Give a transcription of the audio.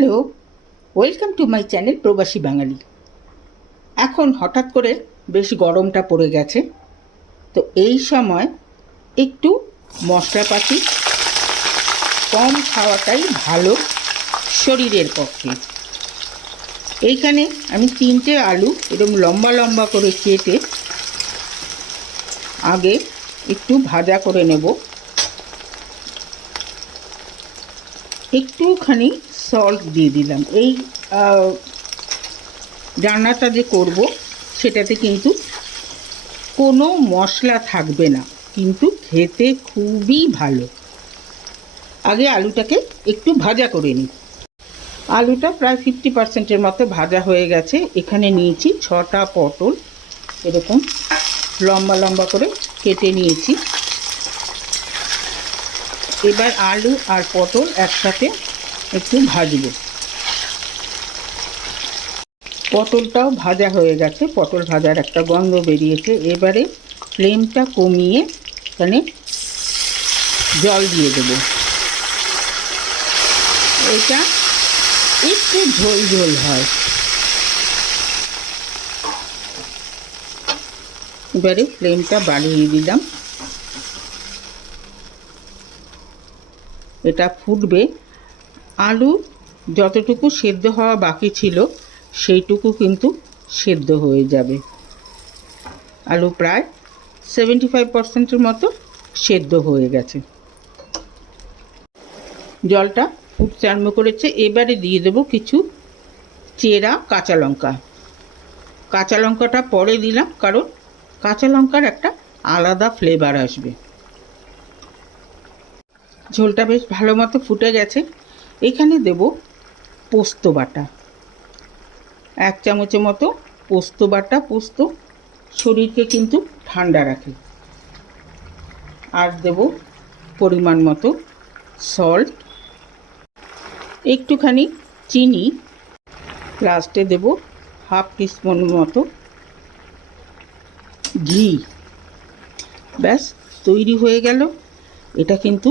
Hello, welcome to my channel প্রবাসী বাঙালি। এখন হঠাৎ করে বেশ গরমটা পড়ে গেছে, তো এই সময় একটু মশলাপাতি কম খাওয়াটাই ভালো শরীরের পক্ষে। এইখানে আমি তিনটে আলু এরকম লম্বা লম্বা করে কেটে আগে একটু ভাজা করে নেব। একটুখানি সল্ট দিয়ে দিলাম। এই রান্নাটা যে করব, সেটাতে কিন্তু কোনো মশলা থাকবে না। কিন্তু খেতে খুবই ভালো। আগে আলুটাকে একটু ভাজা করে নিই। আলুটা প্রায় ফিফটি পার্সেন্টের মতো ভাজা হয়ে গেছে। এখানে নিয়েছি ছটা পটল। এরকম লম্বা লম্বা করে কেটে নিয়েছি। এবার আলু আর পটল একসাথে একটু ভাজবো। পটলটাও ভাজা হয়ে গেছে। পটল ভাজার একটা গন্ধ বেরিয়েছে। এবারে ফ্লেমটা কমিয়ে এখানে জল দিয়ে দেবো। এটা একটু ঝোল ঝোল হয়। এবারে ফ্লেমটা বাড়িয়ে দিলাম। এটা ফুটবে। আলু যতটুকু সেদ্ধ হওয়া বাকি ছিল, সেইটুকু কিন্তু সেদ্ধ হয়ে যাবে। আলু প্রায় সেভেন্টি ফাইভ পার্সেন্টের মতো সেদ্ধ হয়ে গেছে। জলটা ফুটতে আরম্ভ করেছে। এবারে দিয়ে দেবো কিছু চেরা কাঁচা লঙ্কা। কাঁচা লঙ্কাটা পরে দিলাম, কারণ কাঁচা লঙ্কার একটা আলাদা ফ্লেভার আসবে। ঝোলটা বেশ ভালো মতো ফুটে গেছে। এখানে দেব পোস্ত বাটা। এক চামচের মতো পোস্ত বাটা, পোস্ত শরীরকে কিন্তু ঠান্ডা রাখে। আর দেব পরিমাণ মতো সল্ট একটুখানি চিনি। লাস্টে দেব হাফ টিস্পুন মতো ঘি। ব্যাস, তৈরি হয়ে গেল। এটা কিন্তু